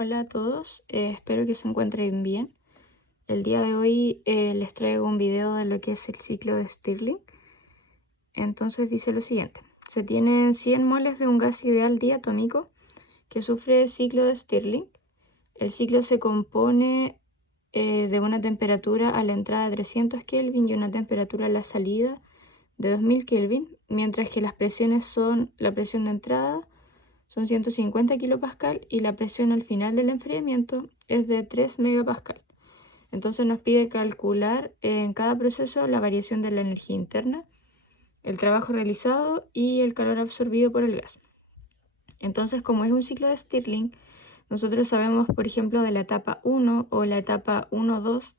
Hola a todos, espero que se encuentren bien. El día de hoy les traigo un video de lo que es el ciclo de Stirling. Entonces dice lo siguiente: se tienen 100 moles de un gas ideal diatómico que sufre el ciclo de Stirling. El ciclo se compone de una temperatura a la entrada de 300 Kelvin y una temperatura a la salida de 2000 Kelvin, mientras que las presiones son la presión de entrada son 150 kilopascal y la presión al final del enfriamiento es de 3 megapascal. Entonces nos pide calcular en cada proceso la variación de la energía interna, el trabajo realizado y el calor absorbido por el gas. Entonces, como es un ciclo de Stirling, nosotros sabemos, por ejemplo, de la etapa 1 o la etapa 1-2,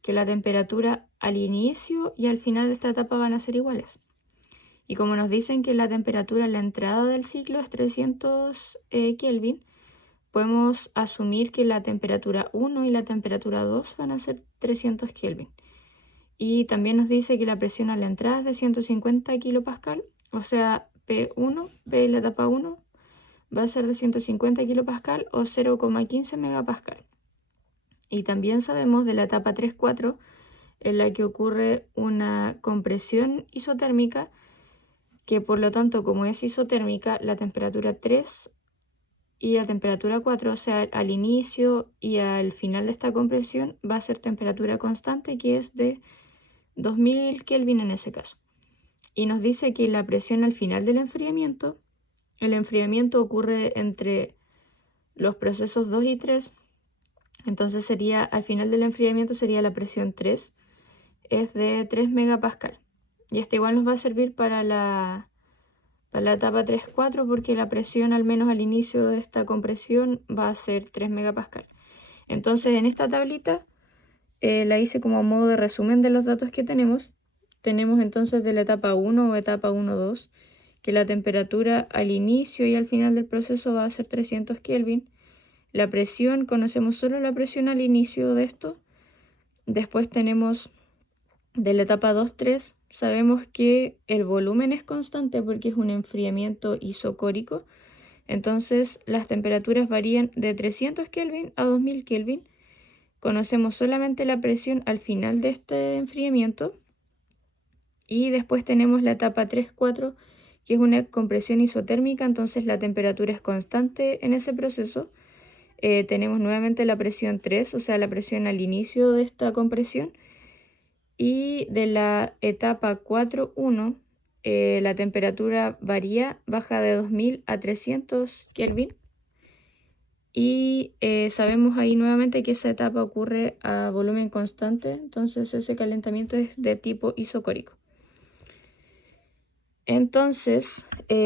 que la temperatura al inicio y al final de esta etapa van a ser iguales. Y como nos dicen que la temperatura a la entrada del ciclo es 300 Kelvin, podemos asumir que la temperatura 1 y la temperatura 2 van a ser 300 Kelvin. Y también nos dice que la presión a la entrada es de 150 kilopascal, o sea, P1, P en la etapa 1, va a ser de 150 kilopascal o 0,15 megapascal. Y también sabemos de la etapa 3-4, en la que ocurre una compresión isotérmica, que por lo tanto, como es isotérmica, la temperatura 3 y la temperatura 4, o sea, al inicio y al final de esta compresión, va a ser temperatura constante, que es de 2000 Kelvin en ese caso. Y nos dice que la presión al final del enfriamiento, el enfriamiento ocurre entre los procesos 2 y 3, entonces sería, al final del enfriamiento sería la presión 3, es de 3 megapascal. Y esto igual nos va a servir para la etapa 3-4, porque la presión, al menos al inicio de esta compresión, va a ser 3 megapascal. Entonces, en esta tablita la hice como modo de resumen de los datos que tenemos. Tenemos entonces de la etapa 1 o etapa 1-2, que la temperatura al inicio y al final del proceso va a ser 300 Kelvin. La presión, conocemos solo la presión al inicio de esto. Después tenemos de la etapa 2-3, sabemos que el volumen es constante porque es un enfriamiento isocórico. Entonces las temperaturas varían de 300 Kelvin a 2000 Kelvin. Conocemos solamente la presión al final de este enfriamiento. Y después tenemos la etapa 3-4, que es una compresión isotérmica, entonces la temperatura es constante en ese proceso. Tenemos nuevamente la presión 3, o sea, la presión al inicio de esta compresión. Y de la etapa 4-1, la temperatura varía, baja de 2000 a 300 Kelvin. Y sabemos ahí nuevamente que esa etapa ocurre a volumen constante, entonces ese calentamiento es de tipo isocórico. Entonces,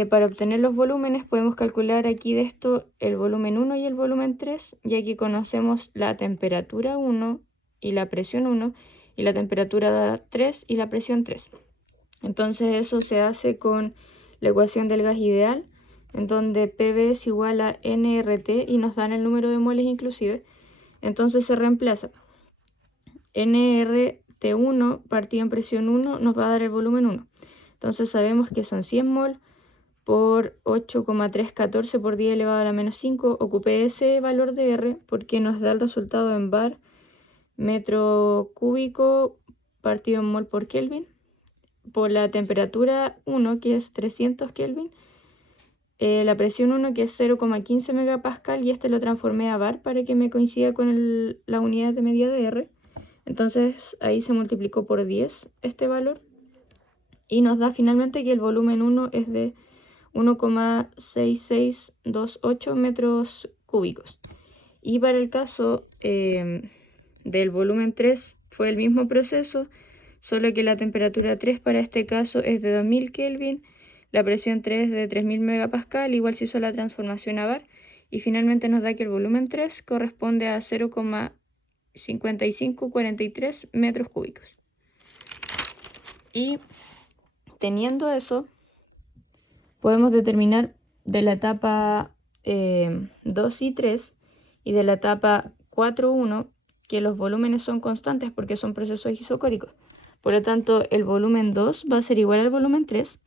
para obtener los volúmenes podemos calcular aquí de esto el volumen 1 y el volumen 3, y aquí conocemos la temperatura 1 y la presión 1, y la temperatura 3 y la presión 3. Entonces eso se hace con la ecuación del gas ideal, en donde PV es igual a nRT y nos dan el número de moles inclusive. Entonces se reemplaza nRT1 partido en presión 1 nos va a dar el volumen 1. Entonces sabemos que son 100 mol por 8,314 por 10 elevado a la menos 5. Ocupé ese valor de R porque nos da el resultado en bar metro cúbico partido en mol por Kelvin. Por la temperatura 1, que es 300 Kelvin, la presión 1, que es 0,15 megapascal, y este lo transformé a bar para que me coincida con la unidad de medida de R. Entonces ahí se multiplicó por 10 este valor y nos da finalmente que el volumen 1 es de 1,6628 metros cúbicos. Y para el caso del volumen 3 fue el mismo proceso, solo que la temperatura 3 para este caso es de 2000 Kelvin, la presión 3 de 3000 megapascal, igual se hizo la transformación a bar, y finalmente nos da que el volumen 3 corresponde a 0,5543 metros cúbicos. Y teniendo eso, podemos determinar de la etapa 2 y 3 y de la etapa 4-1 que los volúmenes son constantes porque son procesos isocóricos. Por lo tanto, el volumen 2 va a ser igual al volumen 3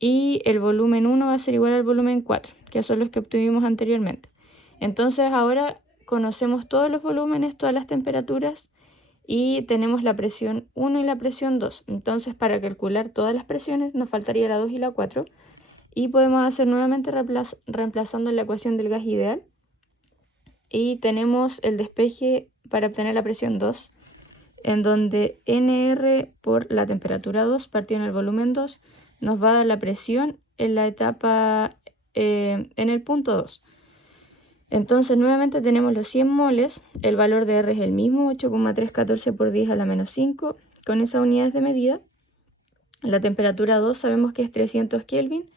y el volumen 1 va a ser igual al volumen 4, que son los que obtuvimos anteriormente. Entonces ahora conocemos todos los volúmenes, todas las temperaturas y tenemos la presión 1 y la presión 2. Entonces para calcular todas las presiones nos faltaría la 2 y la 4 y podemos hacer nuevamente reemplazando la ecuación del gas ideal y tenemos el despeje para obtener la presión 2 en donde NR por la temperatura 2 partido en el volumen 2 nos va a dar la presión en la etapa en el punto 2. Entonces nuevamente tenemos los 100 moles, el valor de R es el mismo, 8,314 por 10 a la menos 5, con esas unidades de medida. La temperatura 2 sabemos que es 300 Kelvin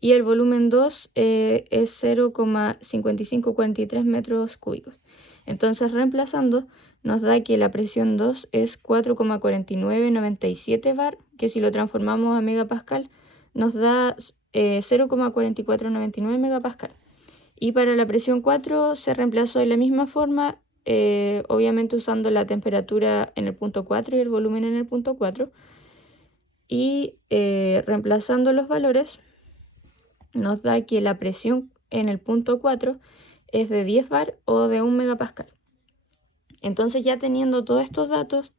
y el volumen 2 es 0,5543 metros cúbicos. Entonces reemplazando nos da que la presión 2 es 4,4997 bar, que si lo transformamos a megapascal nos da 0,4499 megapascal. Y para la presión 4 se reemplazó de la misma forma, obviamente usando la temperatura en el punto 4 y el volumen en el punto 4. Y reemplazando los valores nos da que la presión en el punto 4 es de 10 bar o de 1 megapascal. Entonces ya teniendo todos estos datos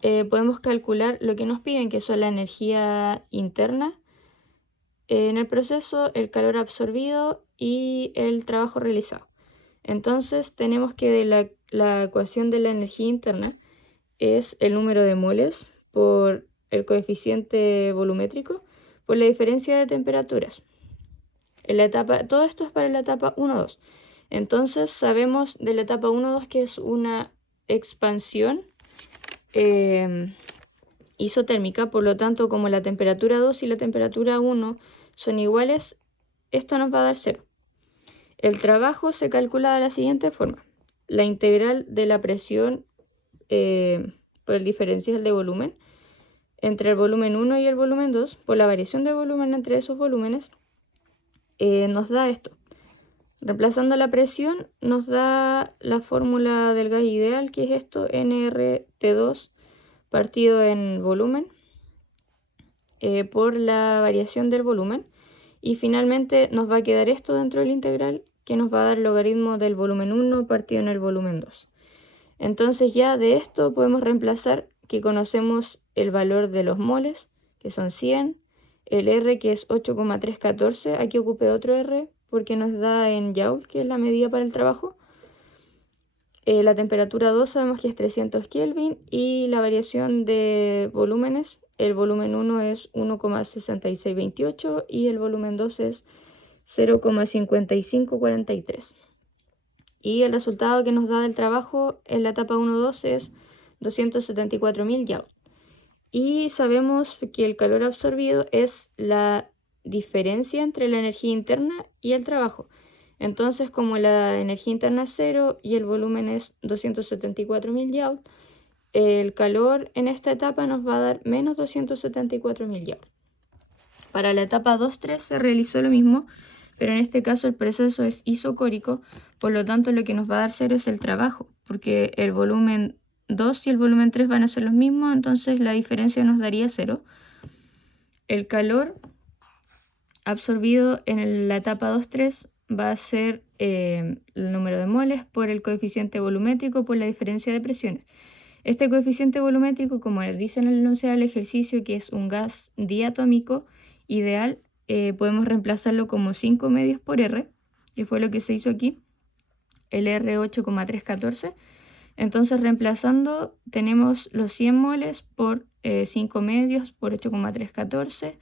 podemos calcular lo que nos piden, que son la energía interna en el proceso, el calor absorbido y el trabajo realizado. Entonces tenemos que de la ecuación de la energía interna es el número de moles por el coeficiente volumétrico por la diferencia de temperaturas. Todo esto es para la etapa 1-2. Entonces sabemos de la etapa 1-2 que es una expansión isotérmica, por lo tanto como la temperatura 2 y la temperatura 1 son iguales, esto nos va a dar 0. El trabajo se calcula de la siguiente forma. La integral de la presión por el diferencial de volumen entre el volumen 1 y el volumen 2 por la variación de volumen entre esos volúmenes nos da esto. Reemplazando la presión nos da la fórmula del gas ideal, que es esto, nRT2 partido en volumen por la variación del volumen. Y finalmente nos va a quedar esto dentro del integral, que nos va a dar el logaritmo del volumen 1 partido en el volumen 2. Entonces ya de esto podemos reemplazar que conocemos el valor de los moles, que son 100, el R, que es 8,314, aquí ocupé otro R porque nos da en Joule, que es la medida para el trabajo. La temperatura 2 sabemos que es 300 Kelvin y la variación de volúmenes, el volumen 1 es 1,6628 y el volumen 2 es 0,5543. Y el resultado que nos da del trabajo en la etapa 1-2 es 274.000 joules. Y sabemos que el calor absorbido es la diferencia entre la energía interna y el trabajo. Entonces, como la energía interna es 0 y el volumen es 274.000 joules, el calor en esta etapa nos va a dar menos 274.000 joules. Para la etapa 2-3 se realizó lo mismo, pero en este caso el proceso es isocórico, por lo tanto lo que nos va a dar 0 es el trabajo, porque el volumen 2 y el volumen 3 van a ser los mismos, entonces la diferencia nos daría 0. El calor absorbido en la etapa 2-3 va a ser el número de moles por el coeficiente volumétrico por la diferencia de presiones. Este coeficiente volumétrico, como dice en el enunciado del ejercicio, que es un gas diatómico ideal, podemos reemplazarlo como 5 medios por R, que fue lo que se hizo aquí, el R 8,314. Entonces reemplazando tenemos los 100 moles por 5 medios por 8,314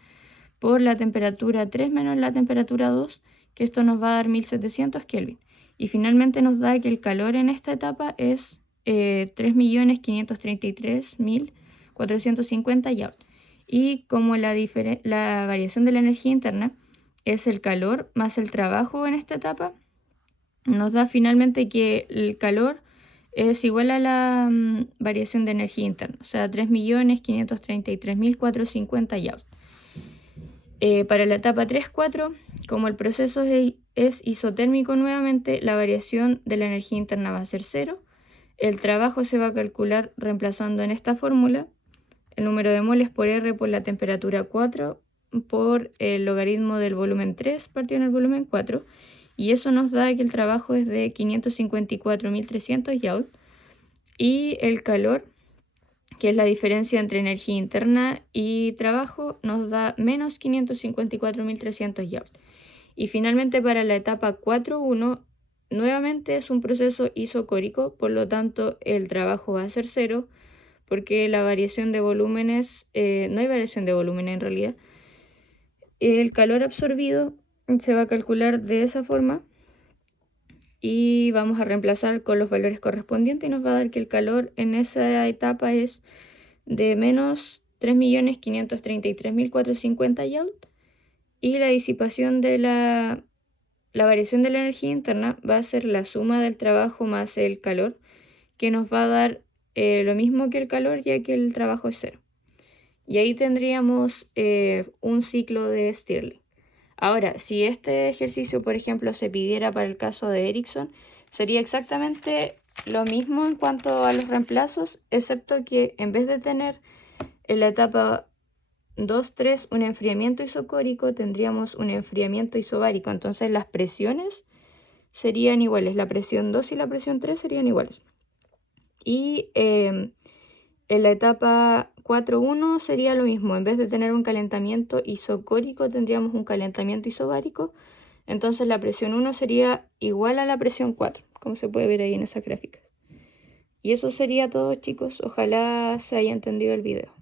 por la temperatura 3 menos la temperatura 2, que esto nos va a dar 1700 Kelvin. Y finalmente nos da que el calor en esta etapa es 3.533.450 joules. Y como la variación de la energía interna es el calor más el trabajo en esta etapa, nos da finalmente que el calor es igual a la variación de energía interna, o sea, 3.533.450 joules. Para la etapa 3-4, como el proceso es isotérmico nuevamente, la variación de la energía interna va a ser 0. El trabajo se va a calcular reemplazando en esta fórmula el número de moles por R por la temperatura 4 por el logaritmo del volumen 3 partido en el volumen 4. y eso nos da que el trabajo es de 554.300 joules y el calor, que es la diferencia entre energía interna y trabajo, nos da menos 554.300 joules. Y finalmente para la etapa 4.1, nuevamente es un proceso isocórico, por lo tanto el trabajo va a ser cero, porque la variación de volúmenes, no hay variación de volumen en realidad. El calor absorbido se va a calcular de esa forma y vamos a reemplazar con los valores correspondientes y nos va a dar que el calor en esa etapa es de menos 3.533.450 joules y la disipación de la variación de la energía interna va a ser la suma del trabajo más el calor, que nos va a dar lo mismo que el calor, ya que el trabajo es cero. Y ahí tendríamos un ciclo de Stirling. Ahora, si este ejercicio, por ejemplo, se pidiera para el caso de Ericsson, sería exactamente lo mismo en cuanto a los reemplazos, excepto que en vez de tener en la etapa 2-3 un enfriamiento isocórico, tendríamos un enfriamiento isobárico. Entonces las presiones serían iguales, la presión 2 y la presión 3 serían iguales. Y en la etapa 4.1 sería lo mismo, en vez de tener un calentamiento isocórico tendríamos un calentamiento isobárico, entonces la presión 1 sería igual a la presión 4, como se puede ver ahí en esas gráficas. Y eso sería todo, chicos, ojalá se haya entendido el video.